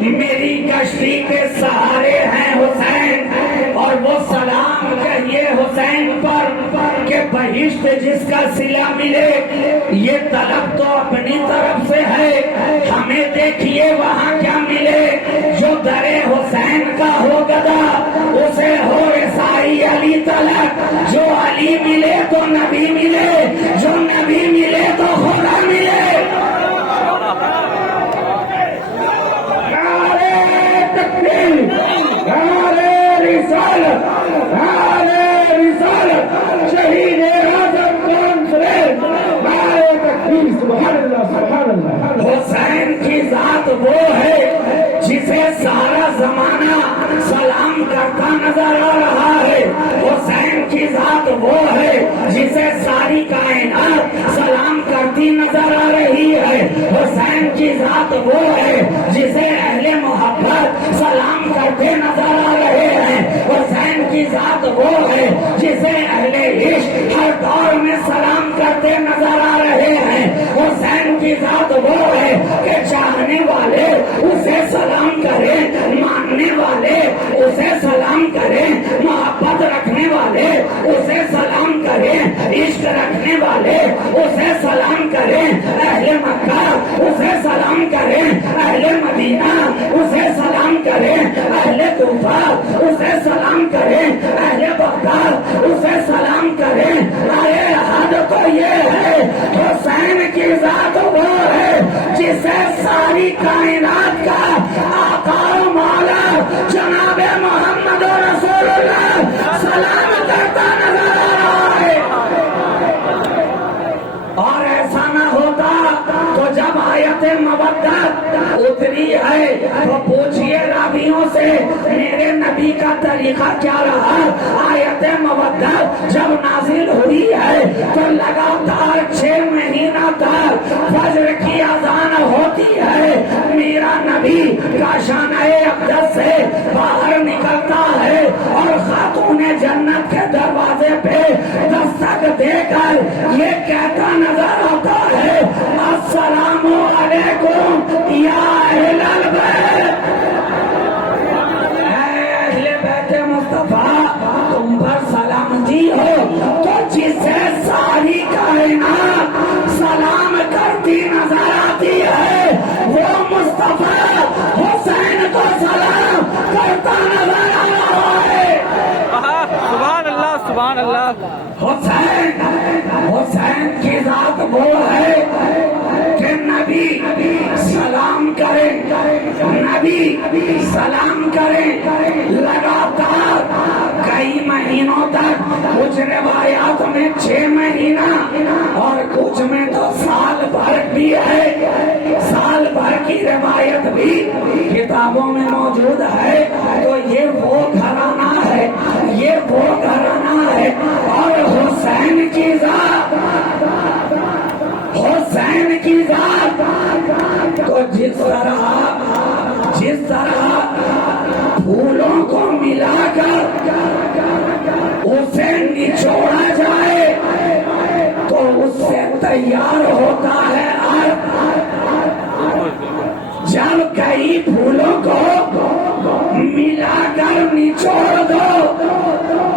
میری کشتی کے سہارے ہیں حسین، اور وہ سلام کہیے حسین پر کہ بہشت جس کا صلہ ملے، یہ طلب تو اپنی طرف سے ہے، ہمیں دیکھیے وہاں کیا ملے۔ جو درے حسین کا ہو گدا اسے ہو رسائی علی تلک، جو علی ملے تو نبی ملے، جو نبی ملے تو خدا ملے۔ نعرے تکبیر، نعرے رسالت، نعرے رسالت، شہید اعظم کانفرنس، نعرے تکبیر، سبحان اللہ سبحان اللہ۔ حسین کی ذات وہ ہے جسے سارا زمانہ سلام کرتا نظر آ رہا ہے، حسین کی ذات وہ ہے جسے ساری کائنات سلام کرتی نظر آ رہی ہے، حسین کی ذات وہ ہے جسے اہل محبت سلام کرتے نظر آ رہے ہیں، حسین کی ذات وہ ہے جسے اہل عشق ہر دور میں سلام کرتے نظر آ رہے ہیں، حسین کی ذات وہ ہے کہ چاہنے والے اسے سلام کریں، ماننے والے اسے سلام کریں، محبت رکھنے والے اسے سلام کریں، عشق رکھنے والے اسے سلام کریں، اہل مکہ اسے سلام کریں، اہل مدینہ اسے سلام کریں، اہل کوفہ اسے سلام کریں، اہل بغداد اسے سلام کریں۔ ارے حد تو یہ ہے حسین کی ذات وہ ہے جسے ساری کائنات کا آقا و مولا جناب محمد رسول اللہ سلام کرتا نظر آ رہا ہے۔ اور ایسا نہ ہوتا تو جب آیت مودت اتری ہے تو پوچھئے راویوں سے میرے نبی کا طریقہ کیا رہا۔ آیت مودت جب نازل ہوئی ہے تو لگاتار 6 مہینہ تک فجر کی اذان ہوتی ہے، میرا نبی کاشانہ اقدس سے باہر نکلتا ہے اور خاتون جنت کے دروازے پہ دستک دے کر یہ کہتا نظر آتا ہے السلام علیکم یا اہل البیت، اے اہل بیت مصطفیٰ تم پر سلامتی ہو۔ تو جسے ساری کائنات سلام کرتی نظر آتی ہے وہ مصطفیٰ حسین کو سلام کرتا نظر آ رہا ہے۔ سبحان اللہ سبحان اللہ۔ حسین کی ذات وہ ہے کہ نبی سلام کرے، نبی سلام کرے، لگاتار کئی مہینوں تک، کچھ روایات میں 6 مہینہ اور کچھ میں تو سال بھر بھی ہے، سال بھر کی روایت بھی کتابوں میں موجود ہے۔ تو یہ وہ گھرانہ ہے، یہ وہ گھرانہ ہے۔ اور حسین کی ذات، حسین کی ذات تو جس طرح پھولوں کو ملا کر اسے نچوڑا جائے تو اس سے تیار ہوتا ہے عرق۔ جب کئی پھولوں کو ملا کر نچوڑ دو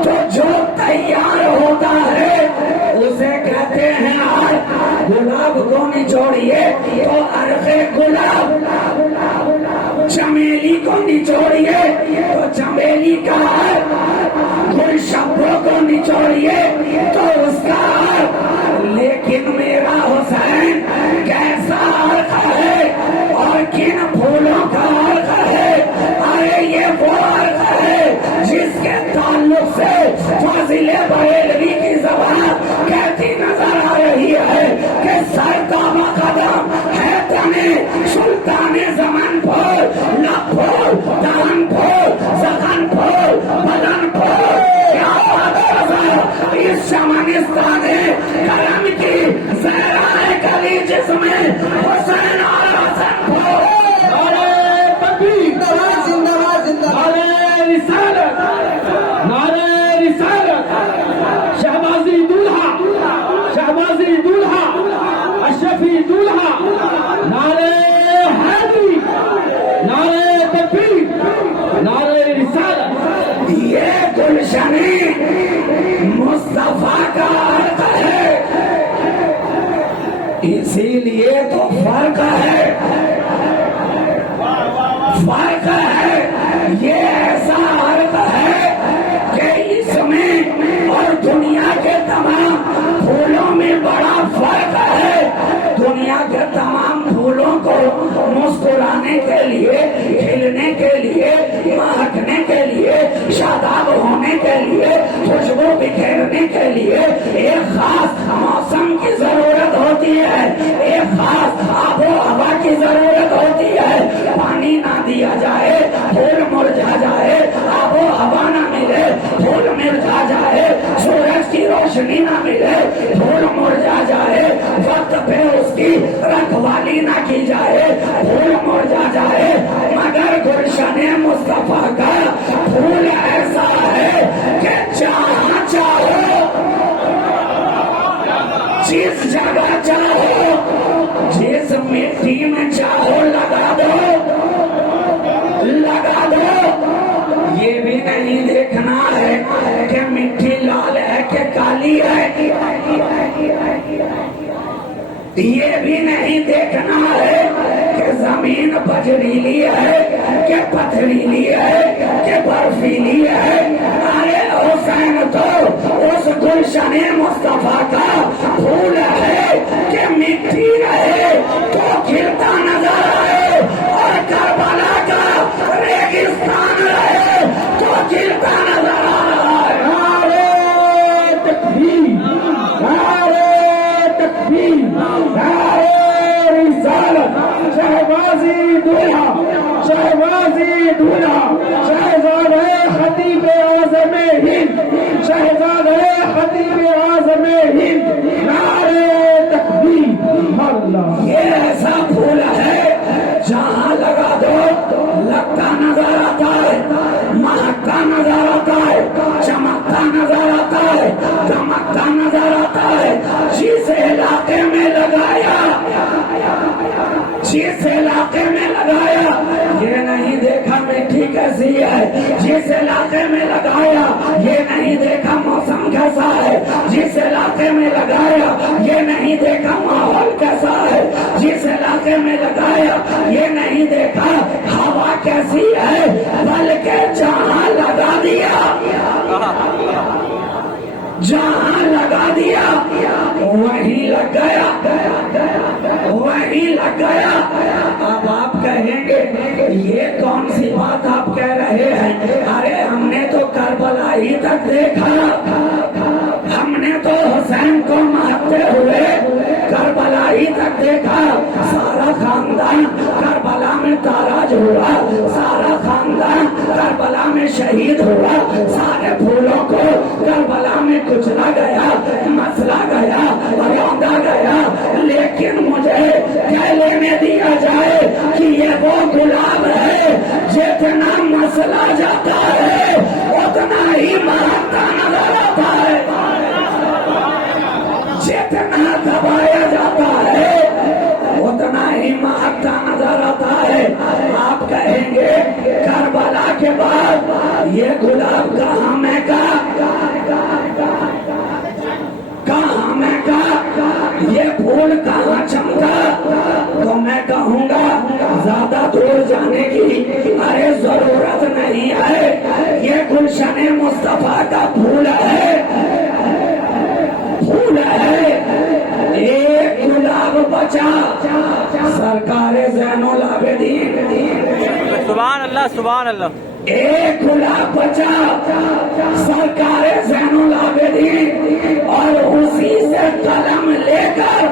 تو جو تیار ہوتا ہے اسے کہتے ہیں عرق۔ گلاب کو نچوڑیے تو عرق گلاب، چمیلی کو نچوڑیے تو چمیلی کا عرق، گلشبوں کو نچوڑیے تو اس کا عرق۔ لیکن میرا حسین کیسا عرق ہے اور کن پھولوں کا عرق ہے؟ ارے یہ وہ عرق ہے جس کے تعلق سے فاضل بریلوی کی زبان کہتی نظر آ رہی ہے کہ سرتابہ قدم ہے تنے سلطان زمن پھول، لب پھول، دہن پھول، زخن پھول، بدن پھول۔ کیا اس چمنستان کرم کی زہرائے کلی جس میں حسین اور حسن پھول۔ نعرے تکبیر، زندہ باد زندہ باد، نعرے رسالت، نعرے رسالت، شہبازی دولہا، شہبازی دولہا، اشرفی دولہا، نعرے حیدری، نعرے زمین مصطفیٰ کا عرق ہے، اسی لیے تو فرق ہے، فرق ہے۔ یہ ایسا عرق ہے کہ اس میں اور دنیا کے تمام پھولوں میں بڑا فرق ہے۔ دنیا کے تمام پھولوں کو مسکرانے کے لیے، کھلنے کے لیے، مہکنے کے لیے، شاداب ہونے کے لیے، خوشبو بکھیرنے کے لیے ایک خاص موسم کی ضرورت ہوتی ہے، ایک خاص آب و ہوا کی ضرورت ہوتی ہے۔ پانی نہ دیا جائے پھول مرجھا جائے، آب و ہوا نہ ملے پھول مرجھا جائے، سورج کی روشنی نہ ملے پھول مرجھا جائے، وقت پہ اس کی رکھوالی نہ کی جائے پھول مرجھا جائے۔ مگر گلشن مصطفیٰ کا پھول ایسا ہے کہ جہاں چاہو، جس جگہ چاہو، جس مٹی میں چاہو لگا دو، لگا دو۔ یہ بھی نہیں دیکھنا ہے کہ مٹی لال ہے کہ کالی ہے، یہ بھی نہیں دیکھنا ہے کہ زمین بجریلی ہے کہ پتھریلی ہے کہ برفیلی ہے۔ ارے حسین تو اس گلشن مصطفیٰ کا پھول ہے کہ مٹی رہے تو کھلتا نظر آئے، اور کربلا کا ریگستان رہے تو کھلتا نظر آئے۔ نعرہ تکبیر، نعرہ تکبیر، نعرہ رسالت، شہبازی دولہا، شہبازی دولہا، شہزادہ خطیب اعظم ہند، شہزادہ خطیب اعظم ہند، نعرہ تکبیر۔ اللہ، یہ ایسا پھول ہے جہاں لگا دو لگتا نظر آتا ہے، مہکتا نظر آتا ہے، چمکتا نظر آتا ہے، دمکتا نظر آتا ہے۔ جس علاقے میں لگایا، جس علاقے میں لگایا، یہ نہیں دیکھا مٹی کیسی ہے، جس علاقے میں لگایا یہ نہیں دیکھا موسم کیسا ہے، جس علاقے میں لگایا یہ نہیں دیکھا ماحول کیسا ہے، جس علاقے میں لگایا یہ نہیں دیکھا ہوا کیسی ہے، بلکہ جہاں لگا دیا، جہاں لگا دیا وہیں لگ گیا، وہیں لگ گیا۔ اب آپ کہیں گے یہ کون سی بات آپ کہہ رہے ہیں؟ ارے ہم نے تو کربلا ہی تک دیکھا، ہم نے تو حسین کو مارتے ہوئے کربلا ہی تک دیکھا۔ سارا خاندان کربلا میں تاراج ہوا، سارا خاندان کربلا میں شہید ہوا، سارے پھولوں کو کربلا میں کچلا گیا، مسلا گیا، روندا گیا۔ لیکن مجھے کہہ لینے دیا جائے کہ یہ وہ گلاب ہے جتنا مسلا جاتا ہے اتنا ہی مہکتا نظر آتا ہے، جتنا دبایا جاتا ہے اتنا ہی مہکتا نظر آتا ہے۔ آپ کہیں گے کربلا کے بعد یہ گلاب کہاں مہکا، کہاں مہکا، یہ پھول کہاں چمکا؟ تو میں کہوں گا زیادہ دور جانے کی ارے ضرورت نہیں ہے، یہ گلشن مصطفیٰ کا پھول ہے، پھول ہے۔ ایک گلاب بچا سرکار زین العابدین، سبحان اللہ، سبحان اللہ۔ ایک گلاب بچا سرکار زین العابدین، اور اسی سے قلم لے کر،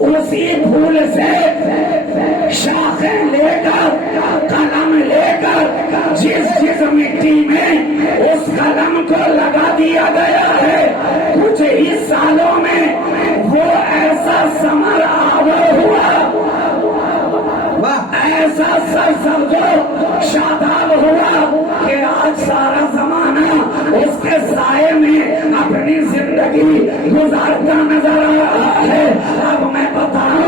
اسی پھول سے شاخیں لے کر، قلم لے کر جس مٹی میں اس قلم کو لگا دیا گیا ہے، کچھ ہی سالوں میں وہ ایسا ثمر آور ہوا، ایسا سرسبز و شاداب ہوا کہ آج سارا زمانہ اس کے سائے میں اپنی زندگی گزارتا نظر آ رہا ہے۔ اب میں بتاؤں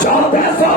1400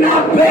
90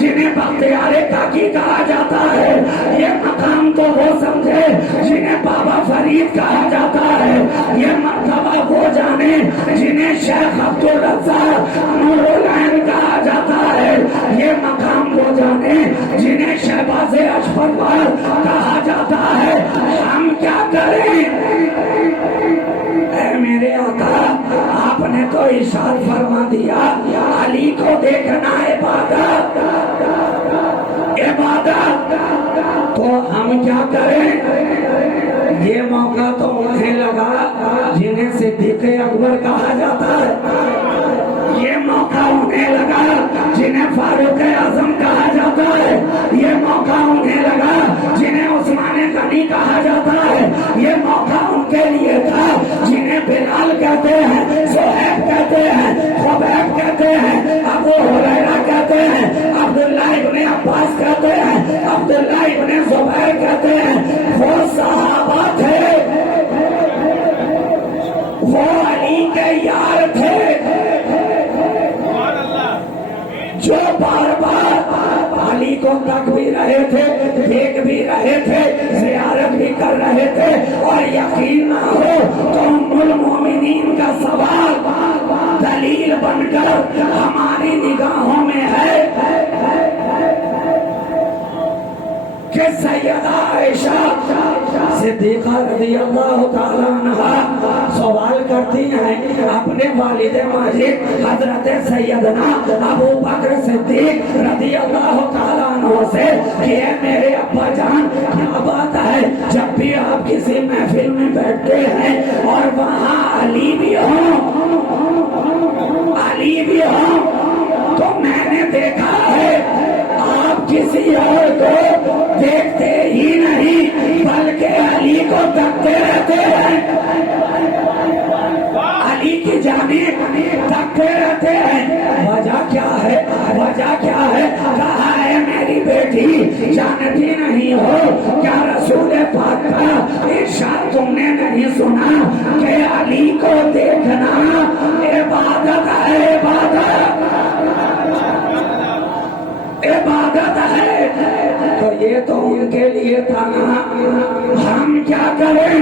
جنہیں بختیار کاکی کہا جاتا ہے، یہ مقام تو وہ سمجھے جنہیں بابا فرید کہا جاتا ہے، یہ مرتبہ وہ جانے جنہیں شیخ عبدالرزاق نور العین کہا جاتا ہے، یہ مقام وہ جانے جنہیں شہباز اشفر کہا جاتا ہے۔ ہم کیا کریں؟ اے میرے آقا، آپ نے تو ارشاد فرما دیا علی کو دیکھنا عبادت، عبادت، تو ہم کیا کریں؟ یہ موقع تو انہیں لگا جنہیں صدیق اکبر کہا جاتا ہے، یہ موقع انہیں لگا جنہیں فاروق اعظم کہا جاتا ہے، یہ موقع انہیں لگا جنہیں عثمان غنی کہا جاتا ہے، یہ موقع ان کے لیے تھا جنہیں بلال کہتے ہیں، صہیب کہتے ہیں، خبیب کہتے ہیں، ابو ہریرہ کہتے ہیں، عبداللہ ابن عباس کہتے ہیں، عبداللہ ابن زبیر کہتے ہیں۔ وہ صحابہ تھے، وہ علی کے یار تھے، جو بار بار علی کو تک بھی رہے تھے، دیکھ بھی رہے تھے، زیارت بھی کر رہے تھے، اور یقین نہ ہو تو ام المومنین کا سوال دلیل بن کر ہماری نگاہوں میں ہے کہ سیدہ عائشہ صدیقہ رضی اللہ تعالیٰ عنہا سوال کرتی ہیں اپنے والد ماجد حضرت سیدنا ابو بکر صدیق رضی اللہ تعالیٰ عنہ سے کہ اے میرے ابا جان، کیا بات ہے جب بھی آپ کسی محفل میں بیٹھتے ہیں اور وہاں علی بھی ہوں، علی بھی ہوں، تو میں نے دیکھا ہے آپ کسی اور کو دیکھتے ہی نہیں بلکہ علی کو تکتے رہتے ہیں، علی کی جانب تکتے رہتے ہیں۔ وجہ کیا ہے؟ وجہ کیا ہے؟ کہا ہے میری بیٹی جانتی نہیں ہو کیا رسول پاک کا ارشاد تم نے نہیں سنا کہ علی کو دیکھنا عبادت ہے، عبادت، عبادت ہے۔ تو یہ تو ان کے لیے تھا نا، ہم کیا کریں؟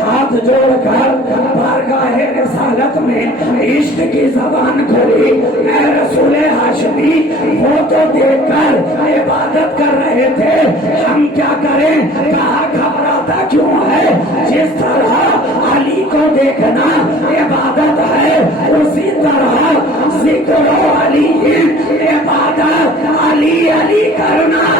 ہاتھ جوڑ کر بارگاہ رسالت میں عشق کی زبان کھلی، اے رسول ہاشمی، وہ تو دیکھ کر عبادت کر رہے تھے، ہم کیا کریں؟ کہا گھبراتا کیوں ہے؟ جس طرح علی کو دیکھنا عبادت ہے، اسی طرح ذکر علی عبادت، علی علی کرنا